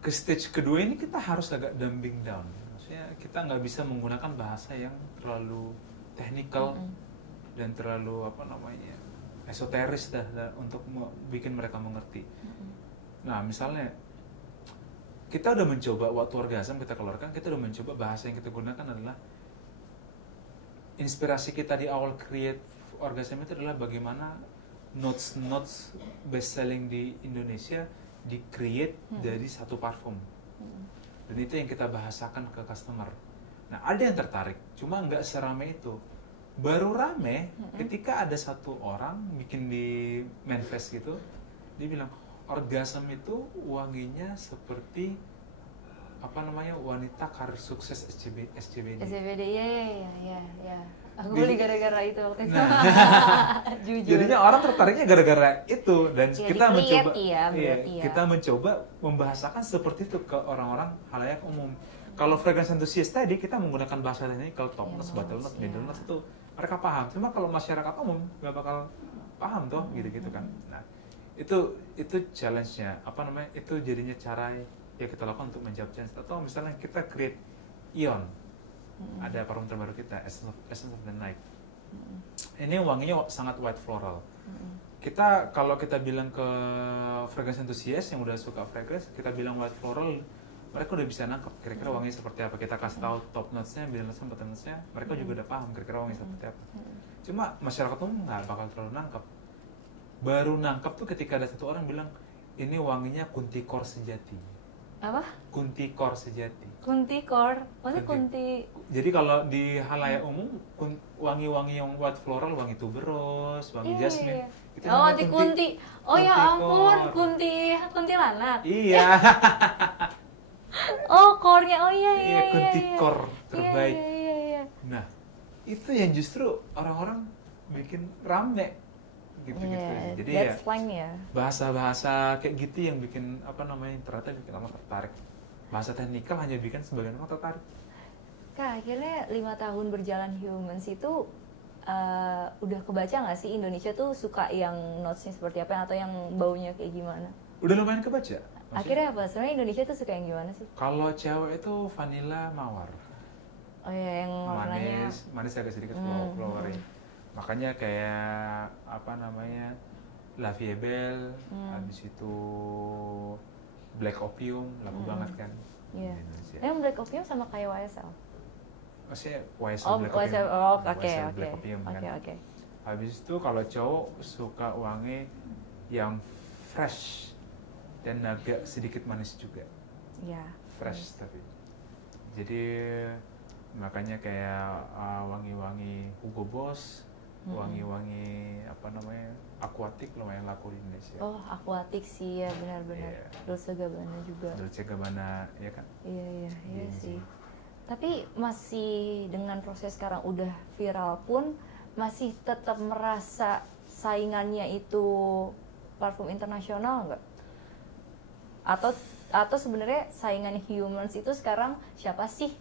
ke stage kedua ini kita harus agak dumbing down. Maksudnya kita nggak bisa menggunakan bahasa yang terlalu technical dan terlalu esoteris untuk bikin mereka mengerti. Nah, misalnya kita udah mencoba waktu orgasm kita keluarkan, kita udah mencoba bahasa yang kita gunakan adalah inspirasi kita di awal create orgasm itu adalah bagaimana notes best selling di Indonesia di-create dari satu parfum. Dan itu yang kita bahasakan ke customer. Nah, ada yang tertarik, cuma nggak serame itu. Baru rame ketika ada satu orang bikin di manifest gitu, dia bilang orgasm itu wanginya seperti wanita karir sukses SCBD. SCBD, ya. Aku beli gara-gara itu waktu itu. Jujur. Jadinya orang tertariknya gara-gara itu, dan kita mencoba, kita mencoba membahasakan seperti itu ke orang-orang halayak umum. Kalau fragrance enthusiast tadi kita menggunakan bahasa ini, kalau top notes, bottom notes, middle notes itu mereka paham. Cuma kalau masyarakat umum nggak bakal paham toh, gitu-gitu kan. Nah, itu challenge-nya. Itu jadinya cara ya kita lakukan untuk menjawab challenge. Atau misalnya kita create Ion. Ada parfum terbaru kita, Essence of the Night. Ini wanginya sangat white floral. Kalau kita bilang ke fragrance enthusiast yang udah suka fragrance, kita bilang white floral, mereka udah bisa nangkep kira-kira wanginya seperti apa. Kita kasih tahu top notes-nya, middle notes-nya, bottom notes-nya, mereka juga udah paham kira-kira wanginya seperti apa. Cuma masyarakat umum nggak bakal terlalu nangkep. Baru nangkep tuh ketika ada satu orang bilang ini wanginya kuntikor sejati. Apa? Kunti core sejati. Kunti core, maksudnya kunti. Jadi kalau di halayak umum wangi-wangi yang white floral, wangi tuberose, wangi jasmine. Itu Oh, namanya kunti. Oh ya ampun, kuntilanak. Iya. Oh, core-nya. Oh iya. Iya, kunti core terbaik. Iya. Nah, itu yang justru orang-orang bikin rame gitu-gitu. Jadi ya slang ya. bahasa-bahasa kayak gitu yang bikin ternyata bikin orang tertarik. Bahasa teknikal hanya bikin sebagian orang tertarik. Kak, akhirnya 5 tahun berjalan Humans itu udah kebaca nggak sih Indonesia tuh suka yang notes-nya seperti apa atau yang baunya kayak gimana? Udah lumayan kebaca. Akhirnya apa? Sebenarnya Indonesia tuh suka yang gimana sih? Kalau cewek itu vanilla mawar. Oh ya, yang warnanya manis agak sedikit flowery. Makanya kayak La Vie Belle, habis itu Black Opium, laku banget kan. Iya. Yang Black Opium sama kayak YSL. Maksudnya YSL Black Opium. Black Opium kan. Oke. Habis itu kalau cowok suka wangi yang fresh dan agak sedikit manis juga. Iya. Fresh tapi. Jadi makanya kayak wangi-wangi Hugo Boss, wangi-wangi Aquatic lumayan laku di Indonesia. Oh, Aquatic sih ya, benar-benar. Yeah. Dolce Gabbana juga. Dolce Gabbana ya kan? Iya sih. Tapi masih dengan proses sekarang udah viral pun masih tetap merasa saingannya itu parfum internasional nggak? Atau sebenarnya saingan Humans itu sekarang siapa sih?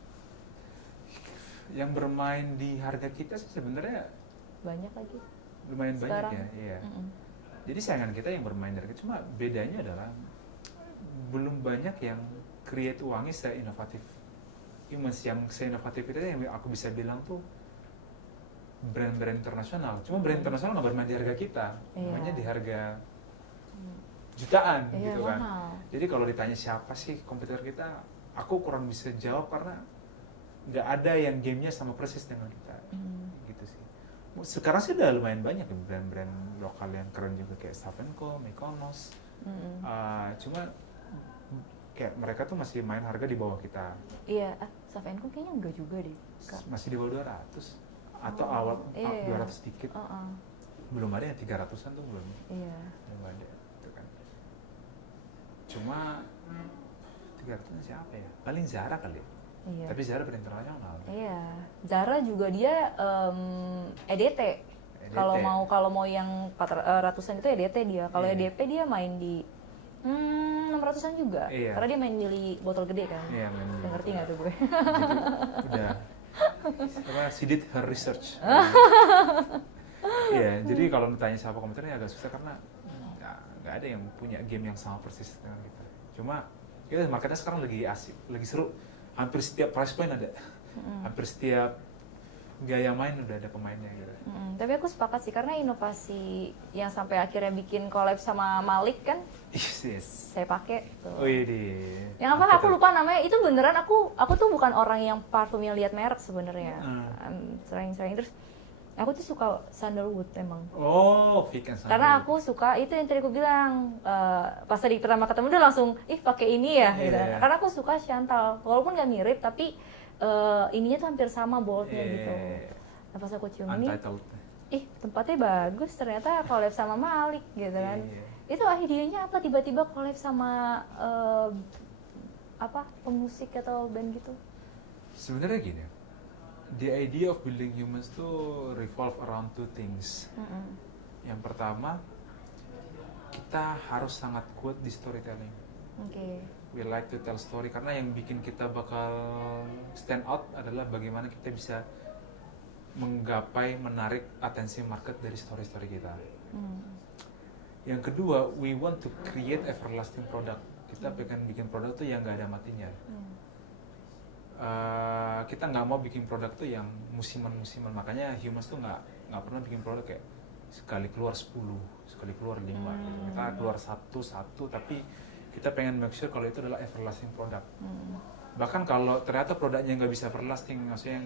Yang bermain di harga kita sih sebenarnya banyak lagi. Lumayan sekarang. Banyak ya, iya. Jadi saingan kita yang bermain di harga, cuma bedanya adalah belum banyak yang create wangi se-inovatif. Humans yang se-inovatif itu yang aku bisa bilang tuh brand-brand internasional. Cuma brand internasional nggak bermain di harga kita, namanya di harga jutaan gitu kan. Mahal. Jadi kalau ditanya siapa sih kompetitor kita, aku kurang bisa jawab karena nggak ada yang gamenya sama persis dengan kita, gitu sih. Sekarang sih udah lumayan banyak ya brand-brand lokal yang keren juga kayak Savenco, Mykonos. Cuma kayak mereka tuh masih main harga di bawah kita. Iya, Savenco kayaknya enggak juga deh, Kak. Masih di bawah 200 atau awal 200 dikit. Belum ada yang 300-an tuh belum. Iya. Belum ada itu kan. Cuma 300-an siapa ya? Paling Zara kali. Iya. Tapi Zara berinternasional. Iya. Zara juga dia EDT. Kalau mau yang 400-an itu EDT dia. Kalau EDP dia main di 600-an juga. Iya. Karena dia main milih botol gede kan. Iya, main. Ngerti nggak tuh gue? Udah. She did her research. Iya, jadi kalau ditanya siapa komputernya agak susah karena nggak ada yang punya game yang sama persis dengan kita. Cuma ya marketnya sekarang lagi asik, lagi seru. Hampir setiap price point ada, hampir setiap gaya main udah ada pemainnya gitu. Tapi aku sepakat sih karena inovasi yang sampai akhirnya bikin collab sama Malik kan, yes. Saya pakai tuh. Oh iya Yang apa? Aku lupa namanya. Itu beneran aku tuh bukan orang yang parfum yang lihat merek sebenarnya. Sering terus. Aku tuh suka sandalwood emang. Oh, Vic and sandalwood. Karena aku suka itu yang tadi aku bilang pas tadi pertama ketemu udah langsung pakai ini ya gitu. Karena aku suka Chantal. Walaupun nggak mirip tapi ininya tuh hampir sama boldnya gitu. Nah, pas aku cium Untitled. ini, tempatnya bagus. Ternyata collab sama Malik gitu kan. Itu idenya apa tiba-tiba collab sama pemusik atau band gitu? Sebenarnya gini. The idea of building humans tuh revolve around two things. Yang pertama, kita harus sangat kuat di storytelling. We like to tell story karena yang bikin kita bakal stand out adalah bagaimana kita bisa menggapai, menarik atensi market dari story-story kita. Yang kedua, we want to create everlasting product. Kita pengen bikin produk tuh yang gak ada matinya. Kita nggak mau bikin produk tuh yang musiman-musiman, makanya Humans tuh nggak pernah bikin produk kayak sekali keluar 10, sekali keluar 5 gitu. Kita keluar satu tapi kita pengen make sure kalau itu adalah everlasting produk. Bahkan kalau ternyata produknya nggak bisa everlasting, maksudnya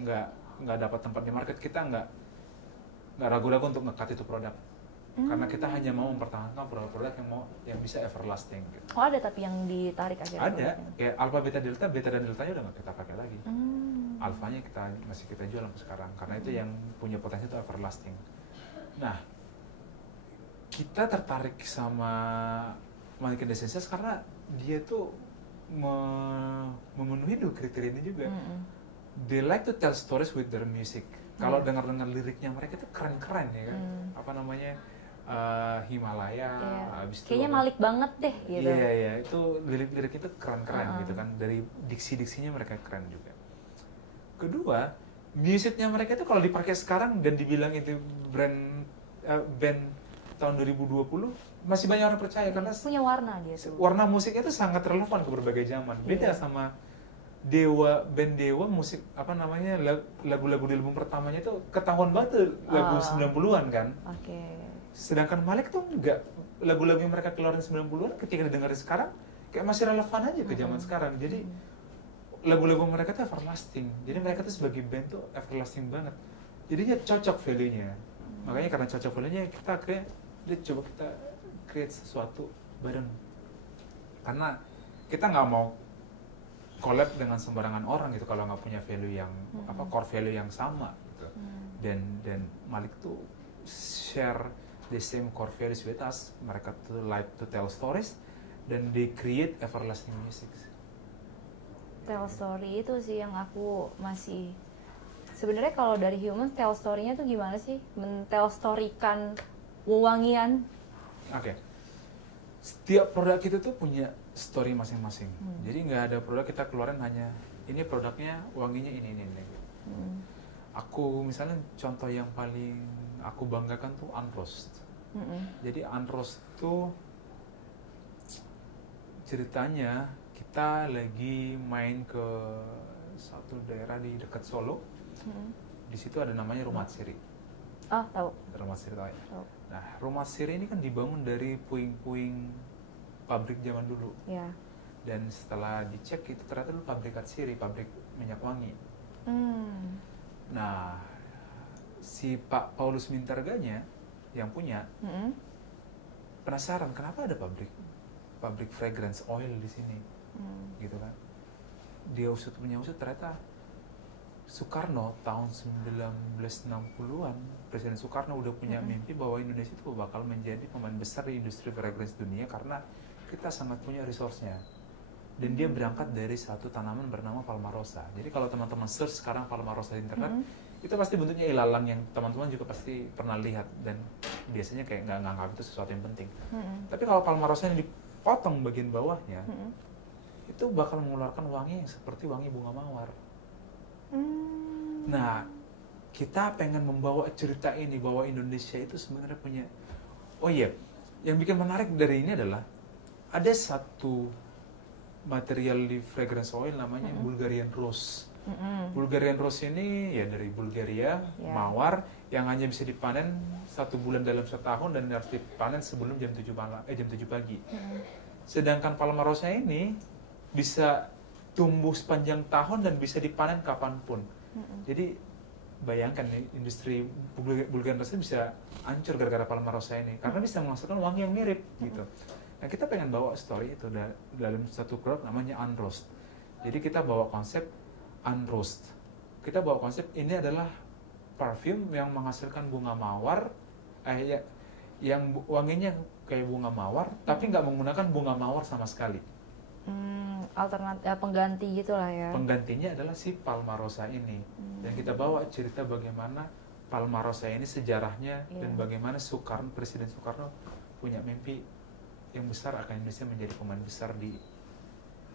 nggak dapat tempat di market, kita nggak ragu-ragu untuk nge-cut itu produk. Karena kita hanya mau mempertahankan produk-produk yang bisa everlasting gitu. Oh, ada tapi yang ditarik akhirnya? Ada, kayak alpha, beta dan deltanya udah nggak kita pakai lagi. Alfanya masih kita jual sampai sekarang, karena itu yang punya potensi itu everlasting. Nah, kita tertarik sama Mannequin Essentials karena dia tuh memenuhi dua kriteria ini juga. They like to tell stories with their music. Kalau dengar-dengar liriknya mereka itu keren-keren ya kan. Apa namanya? Himalaya, habis itu kayaknya Malik banget deh gitu. Iya, itu lirik-lirik itu keren-keren gitu kan, dari diksi-diksinya mereka keren juga. Kedua, musiknya mereka itu kalau dipakai sekarang dan dibilang itu band tahun 2020 masih banyak orang percaya karena punya warna dia tuh. Warna musiknya itu sangat relevan ke berbagai zaman. Beda sama band Dewa musik apa namanya lagu-lagu di album pertamanya itu ketahuan banget lagu 90-an kan. Sedangkan Malik tuh enggak, lagu-lagu yang mereka keluarin 90-an ketika didengarin sekarang kayak masih relevan aja ke zaman sekarang. Jadi lagu-lagu mereka tuh everlasting. Jadi mereka tuh sebagai band tuh everlasting banget. Jadinya cocok value-nya. Makanya karena cocok value-nya kita coba kita create sesuatu bareng. Karena kita nggak mau collab dengan sembarangan orang gitu kalau nggak punya value yang core value yang sama gitu. Dan Malik tuh share the same core values with us. Mereka tuh like to tell stories dan they create everlasting music. Tell story itu sih yang aku masih sebenarnya kalau dari Human tell story-nya tuh gimana sih? Men-tell story-kan wewangian. Oke. Setiap produk kita tuh punya story masing-masing. Jadi nggak ada produk kita keluarin hanya ini produknya wanginya ini. Aku misalnya contoh yang paling aku banggakan tuh Unroast. Jadi Unroast tuh ceritanya kita lagi main ke satu daerah di dekat Solo. Di situ ada namanya Rumah Siri. Oh, tahu. Rumah Siri tahu ya. Nah, Rumah Siri ini kan dibangun dari puing-puing pabrik zaman dulu. Yeah. Dan setelah dicek itu ternyata itu pabrikan siri, pabrik minyak wangi. Nah, si Pak Paulus Mintarganya yang punya penasaran kenapa ada pabrik fragrance oil di sini, gitu kan? Dia punya usut ternyata Soekarno tahun 1960-an, Presiden Soekarno udah punya mimpi bahwa Indonesia itu bakal menjadi pemain besar di industri fragrance dunia karena kita sangat punya resource-nya. Dan dia berangkat dari satu tanaman bernama Palmarosa. Jadi kalau teman-teman search sekarang Palmarosa di internet, itu pasti bentuknya ilalang yang teman-teman juga pasti pernah lihat dan biasanya kayak nggak nganggap itu sesuatu yang penting. Tapi kalau Palmarosa yang dipotong bagian bawahnya, itu bakal mengeluarkan wangi yang seperti wangi bunga mawar. Nah, kita pengen membawa cerita ini bahwa Indonesia itu sebenarnya punya. Oh iya, yang bikin menarik dari ini adalah ada satu material di fragrance oil namanya Bulgarian Rose. Bulgarian Rose ini ya dari Bulgaria, mawar yang hanya bisa dipanen 1 bulan dalam setahun dan harus dipanen sebelum jam 7 pagi. Sedangkan Palmarosa ini bisa tumbuh sepanjang tahun dan bisa dipanen kapanpun. Jadi bayangkan nih industri Bulgarian Rose bisa hancur gara-gara Palmarosa ini karena bisa menghasilkan wangi yang mirip gitu. Nah, kita pengen bawa story itu dalam satu produk namanya Unroast. Jadi kita bawa konsep Unroast. Kita bawa konsep ini adalah parfum yang menghasilkan bunga mawar, yang wanginya kayak bunga mawar, tapi nggak menggunakan bunga mawar sama sekali. Alternatif pengganti gitulah ya. Penggantinya adalah si Palmarosa ini. Dan kita bawa cerita bagaimana Palmarosa ini sejarahnya dan bagaimana Presiden Soekarno punya mimpi yang besar akan Indonesia menjadi pemain besar di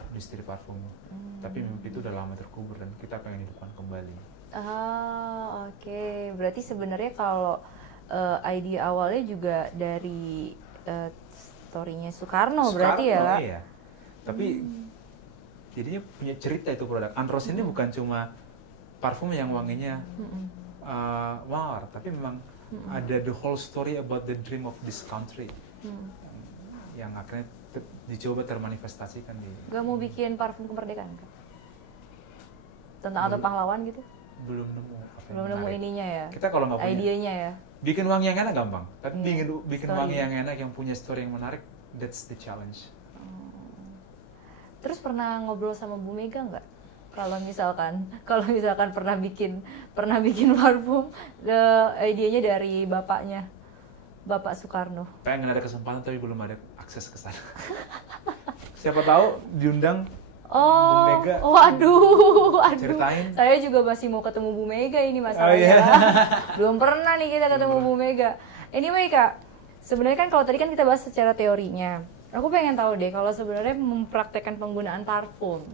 industri parfum. Tapi mimpi itu udah lama terkubur dan kita pengen hidupkan kembali. Oke. Berarti sebenarnya kalau ide awalnya juga dari story-nya Soekarno berarti ya, Kak? Iya. Tapi jadinya punya cerita itu produk. Unroast ini bukan cuma parfum yang wanginya mawar, tapi memang ada the whole story about the dream of this country. Yang akhirnya dicoba termanifestasikan di. Gak mau bikin parfum kemerdekaan kan? Tentang atau pahlawan gitu? Belum nemu. Belum nemu ininya ya? Kita kalau nggak punya idenya ya? bikin wangi yang enak gampang, tapi bikin Story. wangi yang enak yang punya story yang menarik, that's the challenge. Terus pernah ngobrol sama Bu Mega nggak? Kalau misalkan pernah bikin parfum, idenya dari bapaknya, Bapak Soekarno. Pengen ada kesempatan tapi belum ada akses ke sana. Siapa tahu diundang Bu Mega. Waduh. Ceritain. Saya juga masih mau ketemu Bu Mega ini masalahnya. Oh, iya. Belum pernah nih kita ketemu Bu Mega. Anyway Kak, sebenarnya kan kalau tadi kan kita bahas secara teorinya. Aku pengen tahu deh kalau sebenarnya mempraktekkan penggunaan parfum.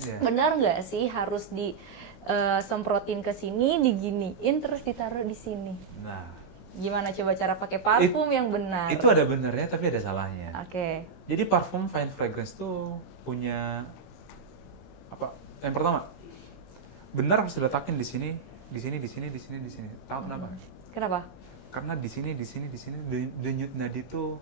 Yeah. Benar nggak sih harus disemprotin ke sini, diginiin terus ditaruh di sini? Nah, Gimana coba cara pakai parfum yang benar? itu ada benernya tapi ada salahnya. Oke. Jadi parfum fine fragrance tuh punya apa? Yang pertama, benar harus diletakin di sini, di sini, di sini, di sini, di sini. Tahu kenapa? Kenapa? Karena di sini, denyut nadi tuh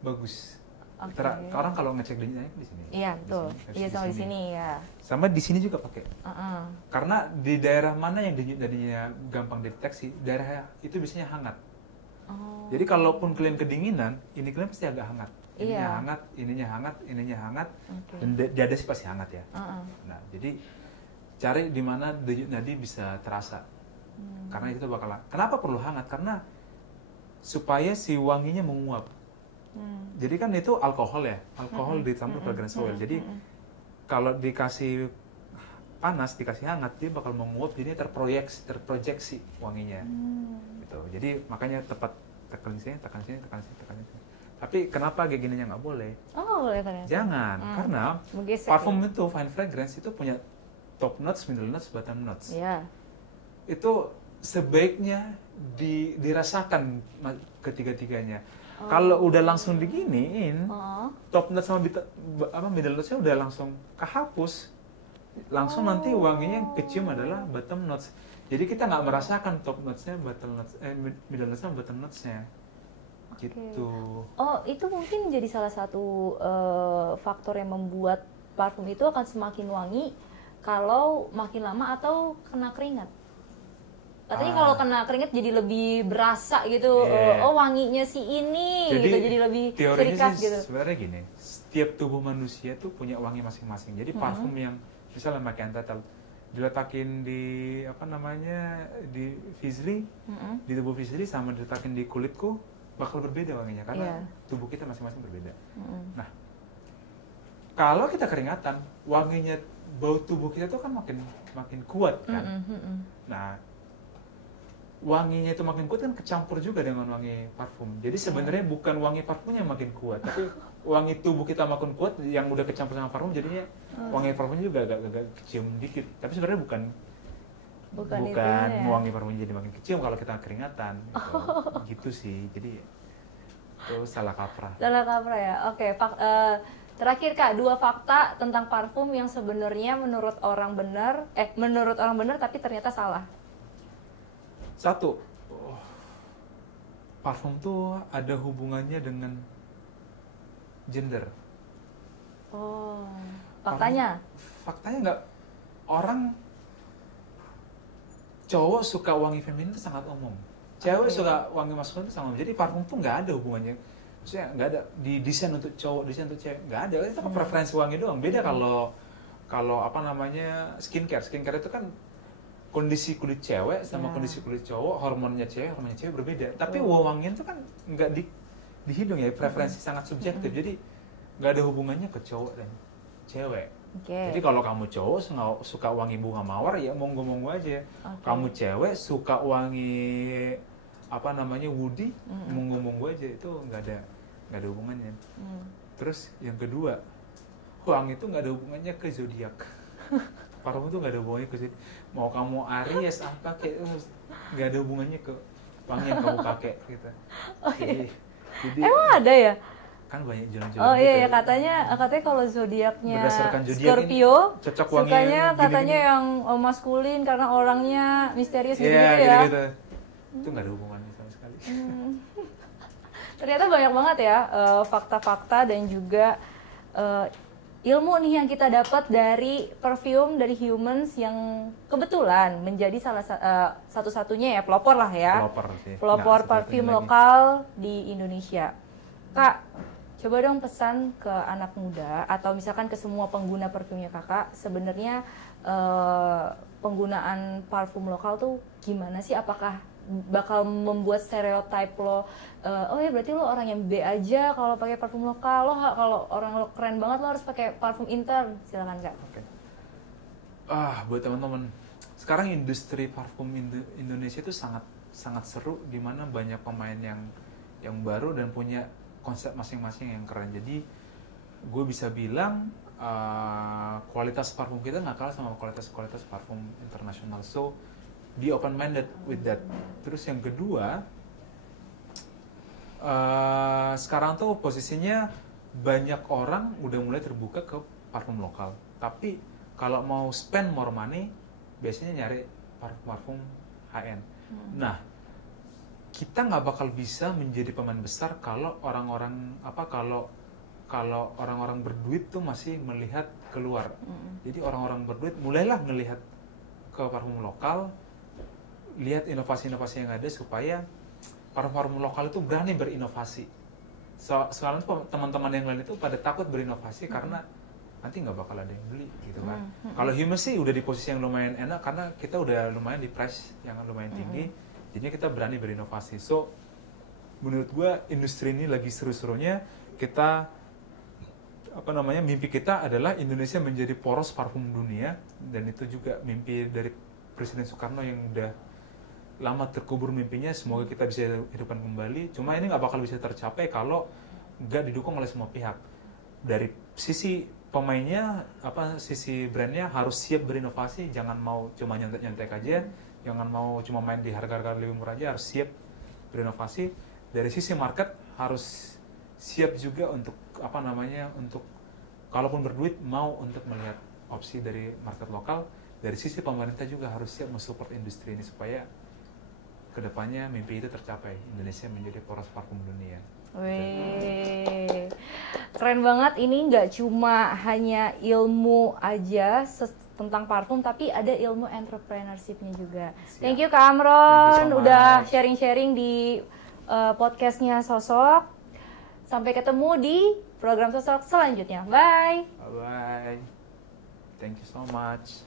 bagus. Oke. Orang kalau ngecek denyut nadi di sini. Iya Di betul. sini, Iya sama di sini ya. Sama di sini juga pakai. Uh-uh. Karena di daerah mana yang denyut nadinya gampang deteksi, daerah itu biasanya hangat. Oh. Jadi kalaupun kalian kedinginan, ini kalian pasti agak hangat. Ininya Iya. hangat, ininya hangat, Oke. dan dada sih pasti hangat ya. Uh-uh. Nah, jadi cari di mana denyut nadi bisa terasa. Karena itu bakal. Kenapa perlu hangat? Karena supaya si wanginya menguap. Jadi kan itu alkohol ya, alkohol dicampur fragrance oil. Jadi kalau dikasih panas, dikasih hangat, dia bakal menguap, jadi terproyeksi wanginya. Gitu. Jadi makanya tepat tekan sini. Tapi kenapa kayak gininya nggak boleh? Oh boleh ternyata. Jangan, karena Menggesek parfum ya? itu fine fragrance itu punya top notes, middle notes, bottom notes. Iya. Itu sebaiknya dirasakan ketiga-tiganya. Kalau udah langsung diginiin, top notes sama middle notes-nya udah langsung kehapus. Langsung nanti wanginya yang kecium adalah bottom notes. Jadi kita nggak merasakan top notes-nya, middle notes-nya, bottom notes-nya. Gitu. Oh itu mungkin jadi salah satu faktor yang membuat parfum itu akan semakin wangi kalau makin lama atau kena keringat. Katanya kalau kena keringat jadi lebih berasa gitu. Yeah. Oh wanginya si ini gitu, jadi lebih ciri khas sih gitu. sebenarnya gini, setiap tubuh manusia tuh punya wangi masing-masing. Jadi parfum yang misalnya pakai antatal diletakin di apa namanya di Fizli, di tubuh Fizli sama diletakin di kulitku bakal berbeda wanginya karena tubuh kita masing-masing berbeda. Nah, kalau kita keringatan, wanginya bau tubuh kita tuh kan makin kuat kan. Nah, wanginya itu makin kuat kan kecampur juga dengan wangi parfum. Jadi sebenarnya bukan wangi parfumnya makin kuat, tapi wangi tubuh kita makin kuat yang udah kecampur sama parfum jadinya wangi parfumnya juga agak kecium dikit. Tapi sebenarnya bukan wangi parfumnya jadi makin kecium kalau kita keringatan. Gitu sih. Jadi itu salah kaprah. Salah kaprah ya. Oke, terakhir Kak, 2 fakta tentang parfum yang sebenarnya menurut orang benar tapi ternyata salah. 1, parfum tuh ada hubungannya dengan gender. Oh, faktanya? Faktanya nggak. Orang cowok suka wangi feminin itu sangat umum. Cewek suka wangi maskulin itu sangat umum. Jadi parfum tuh nggak ada hubungannya. Maksudnya nggak ada di desain untuk cowok, desain untuk cewek. Nggak ada. Itu preferensi wangi doang. Beda kalau apa namanya skincare. Skincare itu kan kondisi kulit cewek sama kondisi kulit cowok, hormonnya cewek berbeda. Tapi wangian itu kan nggak di hidung ya, preferensi sangat subjektif. Jadi nggak ada hubungannya ke cowok dan cewek. Jadi kalau kamu cowok suka wangi bunga mawar ya monggo aja. Kamu cewek suka wangi apa namanya woody, monggo aja, itu nggak ada hubungannya. Terus yang kedua, wangi itu nggak ada hubungannya ke zodiak. Parfum itu nggak ada hubungannya ke zodiak. Mau kamu Aries apa kayak nggak ada hubungannya ke wangi yang kamu pakai gitu. Jadi emang ada ya? Kan banyak jalan-jalan. Oh iya, gitu. katanya kalau zodiaknya Scorpio wangi sukanya katanya gini. yang maskulin karena orangnya misterius gitu ya. Gitu. Itu nggak ada hubungannya sama sekali. Ternyata banyak banget ya fakta-fakta dan juga ilmu nih yang kita dapat dari perfume dari Humans yang kebetulan menjadi satu-satunya ya pelopor lah ya. Pelopor parfum lokal di Indonesia. Kak, coba dong pesan ke anak muda atau misalkan ke semua pengguna parfumnya Kakak, sebenarnya penggunaan parfum lokal tuh gimana sih? Apakah bakal membuat stereotype lo, oh ya berarti lo orang yang B aja kalau pakai parfum lokal, lo kalau orang lo keren banget lo harus pakai parfum intern. Silakan Kak. Oke. Buat teman-teman, sekarang industri parfum Indonesia itu sangat sangat seru, di mana banyak pemain yang baru dan punya konsep masing-masing yang keren. Jadi gue bisa bilang kualitas parfum kita nggak kalah sama kualitas parfum internasional. So be open minded with that. Terus yang kedua, sekarang tuh posisinya banyak orang udah mulai terbuka ke parfum lokal. Tapi kalau mau spend more money, biasanya nyari parfum high-end. Nah, kita nggak bakal bisa menjadi pemain besar kalau orang-orang berduit tuh masih melihat keluar. Jadi orang-orang berduit mulailah melihat ke parfum lokal, lihat inovasi-inovasi yang ada supaya parfum lokal itu berani berinovasi. Sekarang teman-teman yang lain itu pada takut berinovasi karena nanti nggak bakal ada yang beli gitu kan. Kalau Humans sih udah di posisi yang lumayan enak karena kita udah lumayan di price yang lumayan tinggi, jadinya kita berani berinovasi. So menurut gue industri ini lagi seru-serunya. Kita mimpi kita adalah Indonesia menjadi poros parfum dunia, dan itu juga mimpi dari Presiden Soekarno yang udah lama terkubur mimpinya. Semoga kita bisa hidupkan kembali. Cuma ini nggak bakal bisa tercapai kalau nggak didukung oleh semua pihak. Dari sisi pemainnya, sisi brandnya harus siap berinovasi. Jangan mau cuma nyantek-nyantek aja. Jangan mau cuma main di harga-harga lebih murah aja. Harus siap berinovasi. Dari sisi market harus siap juga untuk untuk kalaupun berduit mau untuk melihat opsi dari market lokal. Dari sisi pemerintah juga harus siap mensupport industri ini supaya kedepannya mimpi itu tercapai, Indonesia menjadi poros parfum dunia. Wih, keren banget. Ini nggak cuma hanya ilmu aja tentang parfum, tapi ada ilmu entrepreneurship-nya juga. Siap. Thank you Kak Amron, so udah sharing-sharing di podcastnya Sosok. Sampai ketemu di program Sosok selanjutnya. Bye. Bye. Thank you so much.